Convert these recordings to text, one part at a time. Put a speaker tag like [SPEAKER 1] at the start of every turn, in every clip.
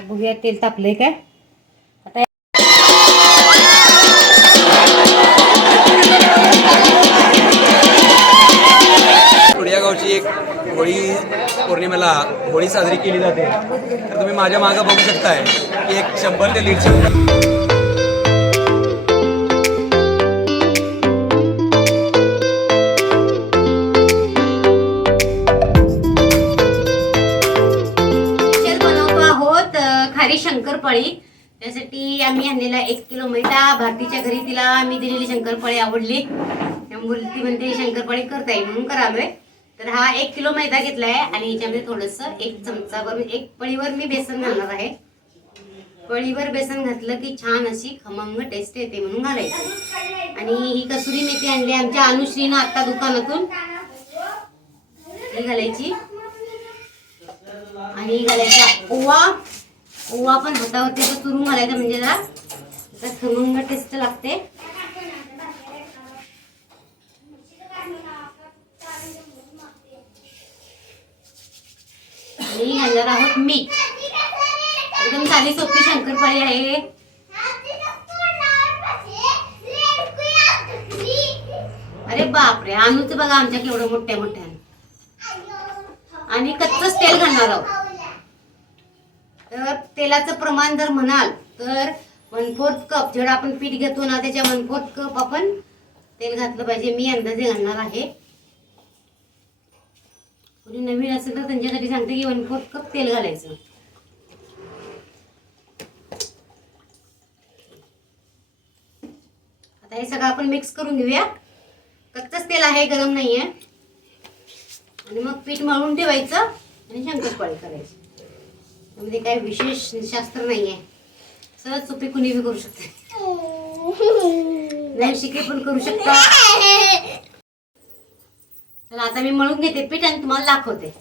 [SPEAKER 1] बघूया तेल तापलंय काय. आता
[SPEAKER 2] गावची एक होळी पौर्णिमेला होळी साजरी केली जाते. तर तुम्ही माझ्या मागं बघू शकताय की एक शंभर ते दीडशे
[SPEAKER 1] खारी शंकरपाळी त्यासाठी आम्ही आणलेला एक किलो मैदा. भारतीच्या घरी तिला आम्ही दिलेली शंकरपाळी आवडली. त्यामुळे ती म्हणते शंकरपाळी करता येईल म्हणून करालोय. तर हा एक किलो मैदा घेतलाय आणि याच्यामध्ये थोडस एक चमचाभर एक पळीवर मी बेसन घालणार आहे. पळीवर बेसन घातलं की छान अशी खमंग टेस्ट येते म्हणून घालायची. आणि ही कसुरी मेथी आणली आमच्या अनुश्रीनं आता दुकानातून. ही घालायची. आणि घालायचा ओवा. ओवा पण हातावरती असं चुरून घालायचा म्हणजे जरा. जरा खमंग टेस्ट लागते. आणि घालणार आहोत मीठ एकदम साधी सोपी शंकरपाळी आहे. अरे बापरे आणूच बघा आमच्या केवढं मोठ्या मोठ्या आणि कच्चच तेल घालणार आहोत. तर तेलाचं प्रमाण जर म्हणाल तर वन फोर्थ कप जेवढा आपण पीठ घेतो ना त्याच्या वन फोर्थ कप आपण तेल घातलं पाहिजे. मी अंदाजे घालणार आहे. कोणी नवीन असेल तर त्यांच्यासाठी सांगते की वन फोर्थ कप तेल घालायचं. आता हे सगळं आपण मिक्स करून घेऊया. कच्चंच तेल आहे गरम नाही आहे आणि मग पीठ मळून ठेवायचं आणि शंकरपाळी करायची. त्यामध्ये काही विशेष शास्त्र नाही आहे सहज सोपी कुणी बी करू शकते. नाही शिके पण करू शकता. चला आता मी मळून घेते पीठ आणि तुम्हाला दाखवते.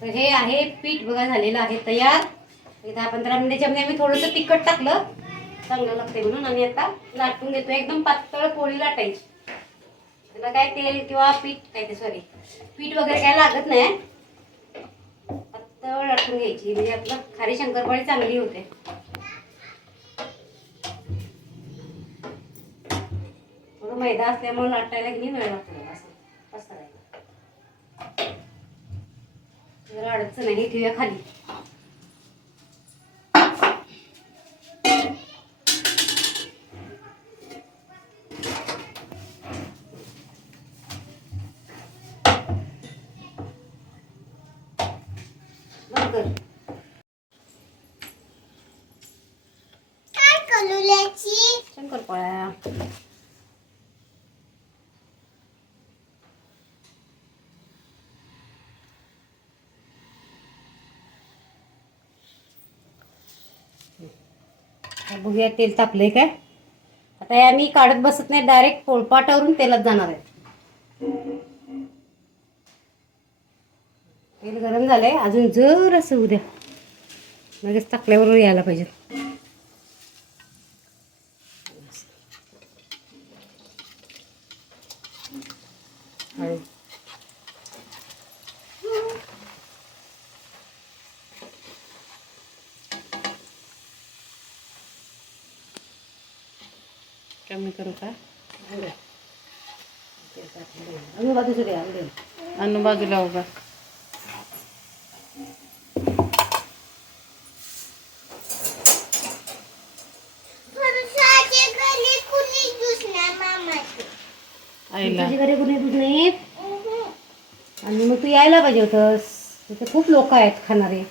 [SPEAKER 1] तर हे आहे पीठ बघा झालेलं आहे तयार. दहा पंधरा मिनिटाच्यामध्ये आम्ही थोडंसं तिखट टाकलं. चांगलं लागते म्हणून आणि आता लाटून घेतो एकदम पातळ पोळी लाटायची. त्याला काय तेल किंवा पीठ काय ते सॉरी पीठ वगैरे काय लागत नाही. पातळ अडकून घ्यायची. म्हणजे आपलं खारी शंकरपाळी चांगली होते. थोडं मैदा असल्यामुळे लाटायला की वेळ लागतो असं. असं जरा अडचण आहे हे ठेवूया खाली. शंकरपाळ्या. आता बघूया तेल तापलंय काय? आता हे आम्ही काढत बसत नाही डायरेक्ट पोळपाटावरून तेलात जाणार आहे तेल गरम झालंय अजून जर असं उद्या. लगेच टाकल्यावर यायला पाहिजे. कमी करू का? अनु बाजूचं द्या.
[SPEAKER 3] आईला.
[SPEAKER 1] घरी दूध आणि मग तू यायला पाहिजे होतंस. तिथे खूप लोक आहेत खाणारे.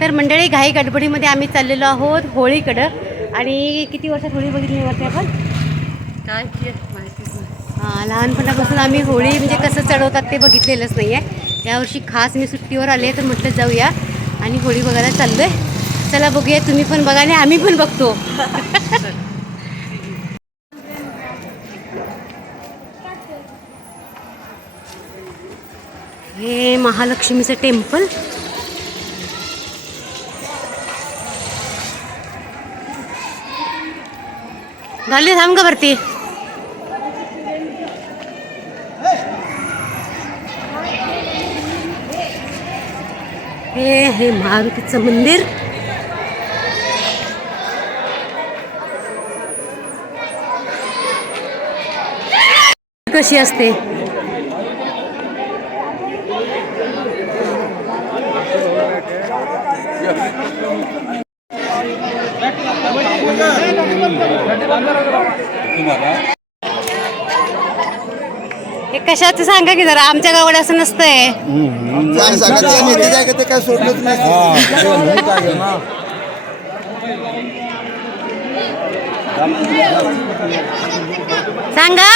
[SPEAKER 1] तर मंडळी घाई गडबडीमध्ये आम्ही चाललेलो आहोत होळीकडं. आणि किती वर्षात होळी बघितली वरती आपण?
[SPEAKER 3] काय माहितीच नाही.
[SPEAKER 1] हां लहानपणापासून आम्ही होळी म्हणजे कसं चढवतात ते बघितलेलंच नाही आहे यावर्षी खास मी सुट्टीवर आले तर म्हटलं जाऊया आणि होळी बघायला चाललो आहे चला बघूया तुम्ही पण बघा आणि आम्ही पण बघतो. हे महालक्ष्मीचं टेम्पल. झाली थांब का भरती. हे हे मारुतीचं मंदिर. कशी असते? हे कशाचं सांगा की जरा आमच्या गावाला असं नसतंय.
[SPEAKER 4] काय सांगा? त्या नेते काय ते काय सोडलंच नाही?
[SPEAKER 1] सांगा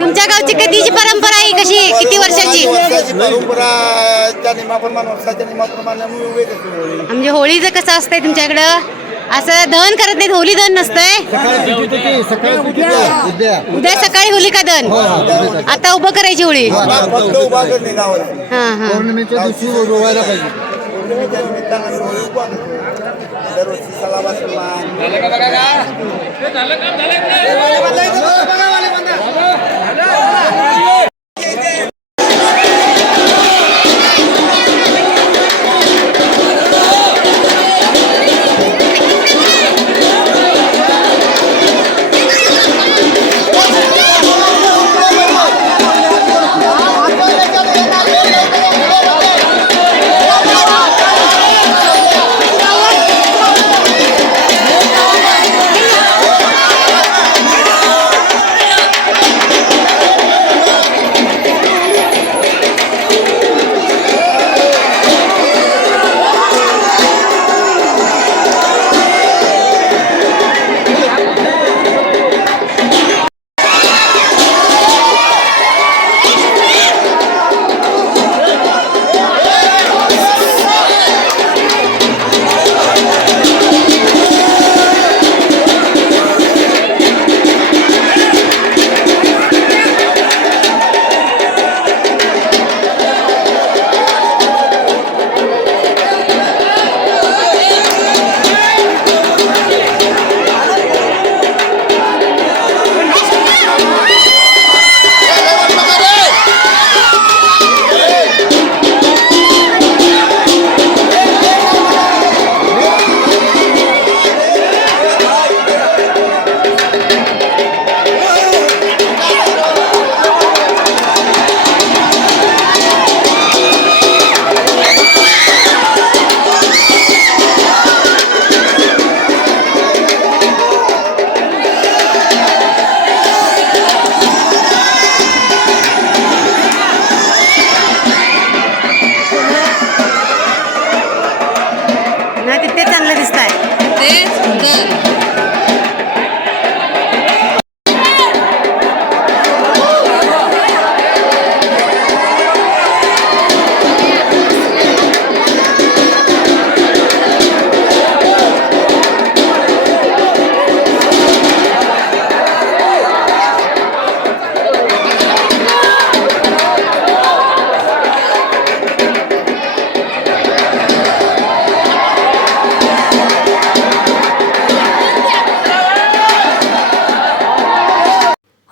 [SPEAKER 1] तुमच्या गावची कधीची परंपरा आहे कशी? किती वर्षाची?
[SPEAKER 4] वर्षाची परंपरा त्या नियमाप्रमाणे वर्षाच्या नियमाप्रमाणे आम्ही उभे करतो.
[SPEAKER 1] म्हणजे होळीचं कसं असतंय तुमच्याकडं? असं दहन करत नाहीत होली दहन नसतंय.
[SPEAKER 4] उद्या
[SPEAKER 1] उद्या सकाळी होलिका दहन. आता उभं करायची होळी. हा हा.
[SPEAKER 4] पौर्णिमेच्या दिवशी रोवायला पाहिजे. पौर्णिमेच्या निमित्तानं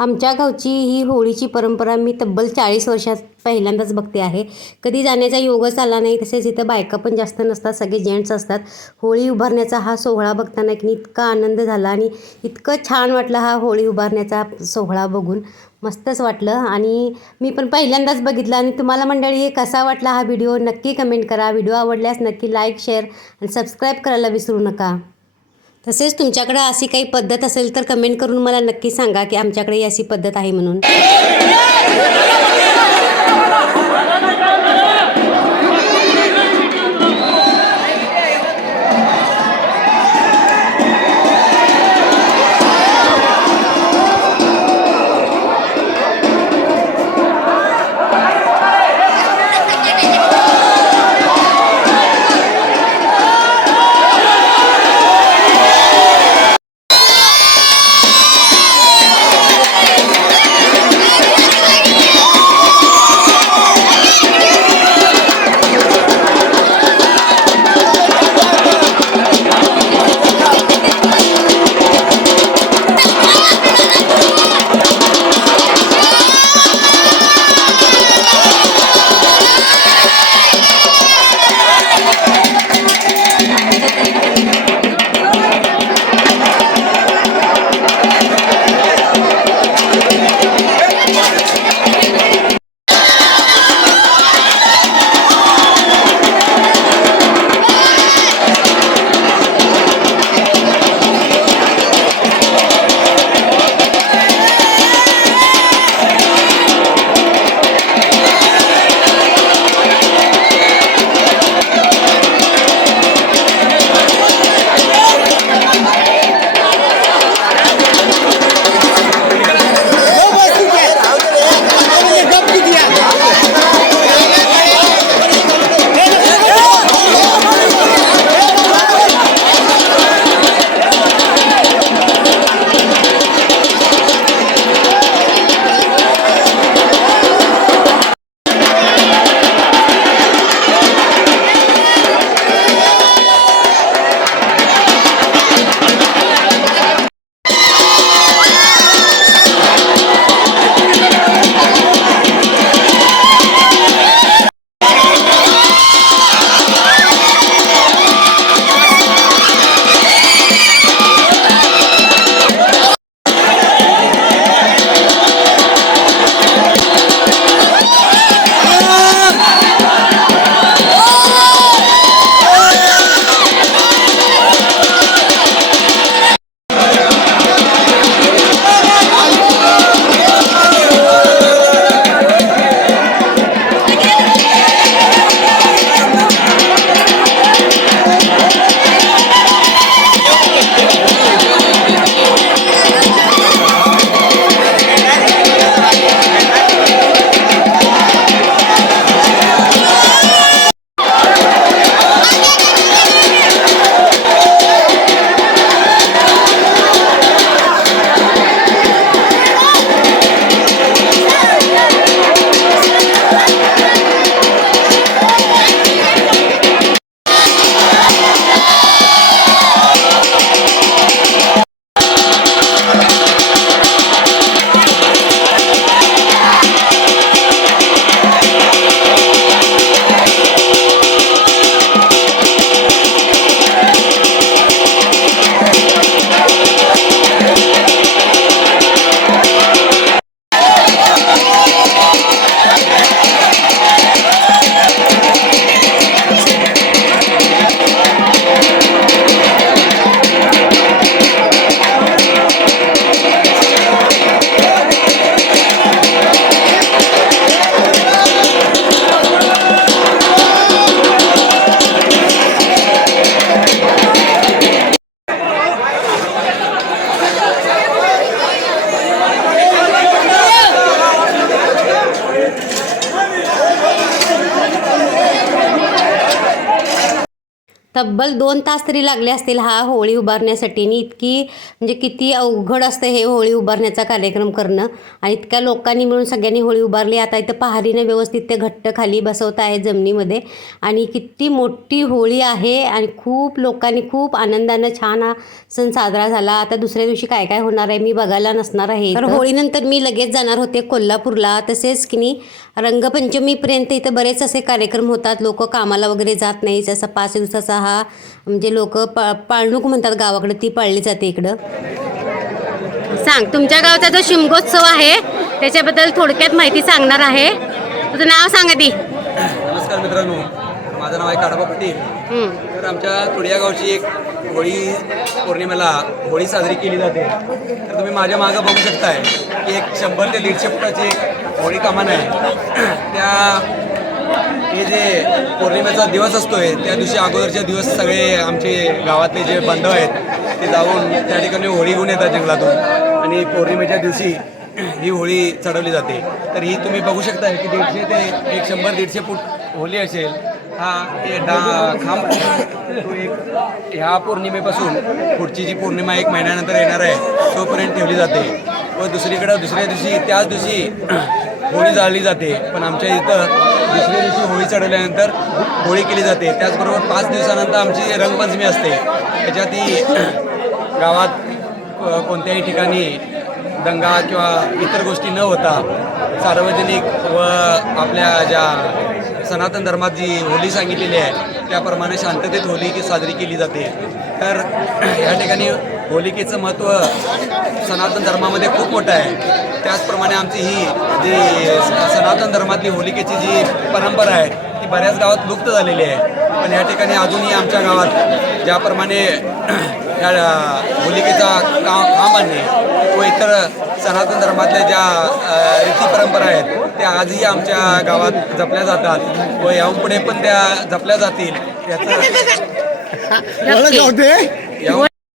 [SPEAKER 1] आमच्या गावची ही होळीची परंपरा मी तब्बल चाळीस वर्षात पहिल्यांदाच बघते आहे. कधी जाण्याचा योगच आला नाही तसेच इथं बायका पण जास्त नसतात सगळे जेंट्स असतात. होळी उभारण्याचा हा सोहळा बघताना की इतका आनंद झाला आणि इतकं छान वाटलं हा होळी उभारण्याचा सोहळा बघून. मस्तच वाटलं आणि मी पण पहिल्यांदाच बघितलं आणि तुम्हाला मंडळी कसा वाटला हा व्हिडिओ? नक्की कमेंट करा. व्हिडिओ आवडल्यास नक्की लाईक शेअर आणि सबस्क्राईब करायला विसरू नका. तसेच तुमच्याकडं अशी काही पद्धत असेल तर कमेंट करून मला नक्की सांगा की आमच्याकडे अशी पद्धत आहे म्हणून. तब्बल दोन तास तरी लागले असतील हा होळी उभारण्यासाठी. आणि इतकी म्हणजे किती अवघड असतं हे होळी उभारण्याचा कार्यक्रम करणं. आणि इतक्या लोकांनी मिळून सगळ्यांनी होळी उभारली. आता इथं पहारीने व्यवस्थित ते घट्ट खाली बसवत आहे जमिनीमध्ये. आणि किती मोठी होळी आहे आणि खूप लोकांनी खूप आनंदानं छान हा सण साजरा झाला. आता दुसऱ्या दिवशी काय काय होणार आहे मी बघायला नसणार आहे तर होळीनंतर मी लगेच जाणार होते कोल्हापूरला. तसेच की नाही रंगपंचमीपर्यंत इथं बरेच असे कार्यक्रम होतात. लोक कामाला वगैरे जात नाही जसा पाच दिवसाचा हा म्हणजे लोक पा पाळणूक म्हणतात गावाकडे ती पाळली जाते इकडं. सांग तुमच्या गावचा जो शिमगोत्सव आहे त्याच्याबद्दल थोडक्यात माहिती सांगणार आहे. तुझं नाव सांगा ती
[SPEAKER 2] नमस्कार मित्रांनो माझं नाव आहे काढाबा पाटील.
[SPEAKER 1] हं.
[SPEAKER 2] तर आमच्या तुडिया गावची एक होळी पौर्णिमेला होळी साजरी केली जाते. तर तुम्ही माझ्या मागं बघू शकताय की एक शंभर ते दीडशे फुटाची एक होळी कमान आहे. त्या हे जे पौर्णिमेचा दिवस असतोय त्या दिवशी अगोदरचे दिवस सगळे आमचे गावातले जे बांधव आहेत ते जाऊन त्या ठिकाणी होळी घेऊन येतात जंगलातून. आणि पौर्णिमेच्या दिवशी ही होळी चढवली जाते. तर ही तुम्ही बघू शकता की दीडशे ते एक शंभर दीडशे फूट होळी असेल. हा ते डा खांब तो एक ह्या पौर्णिमेपासून पुढची जी पौर्णिमा एक महिन्यानंतर येणार आहे तोपर्यंत ठेवली जाते. व दुसरीकडं दुसऱ्या दिवशी त्याच दिवशी होळी जाळली जाते. पण आमच्या इथं दुसऱ्या दिवशी होळी चढवल्यानंतर होळी केली जाते. त्याचबरोबर पाच दिवसानंतर आमची रंगपंचमी असते. त्याच्यात ही गावात कोणत्याही ठिकाणी दंगा किंवा इतर गोष्टी न होता सार्वजनिक व आपल्या ज्या सनातन धर्मात जी होली सांगितलेली आहे त्याप्रमाणे शांततेत होली की साजरी केली जाते. तर या ठिकाणी होलिकेचं महत्त्व सनातन धर्मामध्ये खूप मोठं आहे. त्याचप्रमाणे आमची ही जी सनातन धर्मातली होलिकेची जी परंपरा आहे ती बऱ्याच गावात लुप्त झालेली आहे. पण या ठिकाणी अजूनही आमच्या गावात ज्याप्रमाणे या होलिकेचा का खांब आणणे व इतर सनातन धर्मातल्या ज्या रीती परंपरा आहेत त्या आजही आमच्या गावात जपल्या जातात व याहून पुढे पण त्या जपल्या जातील याचं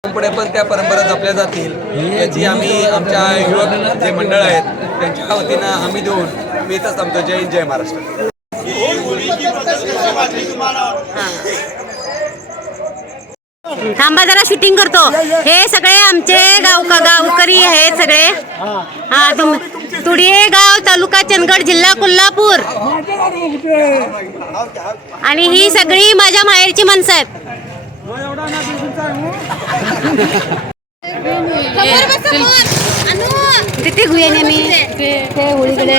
[SPEAKER 2] पुढे पण त्या परंपरा जपल्या जातील याची आम्ही आमच्या युवक जे मंडळ आहेत त्यांच्या वतीनं हमी देऊन मी इथंच थांबतो जय हिंद जय महाराष्ट्र.
[SPEAKER 1] थांबा जरा शूटिंग करतो. हे सगळे आमचे गाव गावकरी आहेत सगळे. हा तुम तुडिये गाव तालुका चंदगड जिल्हा कोल्हापूर. आणि ही सगळी माझ्या माहेरची माणसं आहेत. तिथे गुया मी ते होळीकडे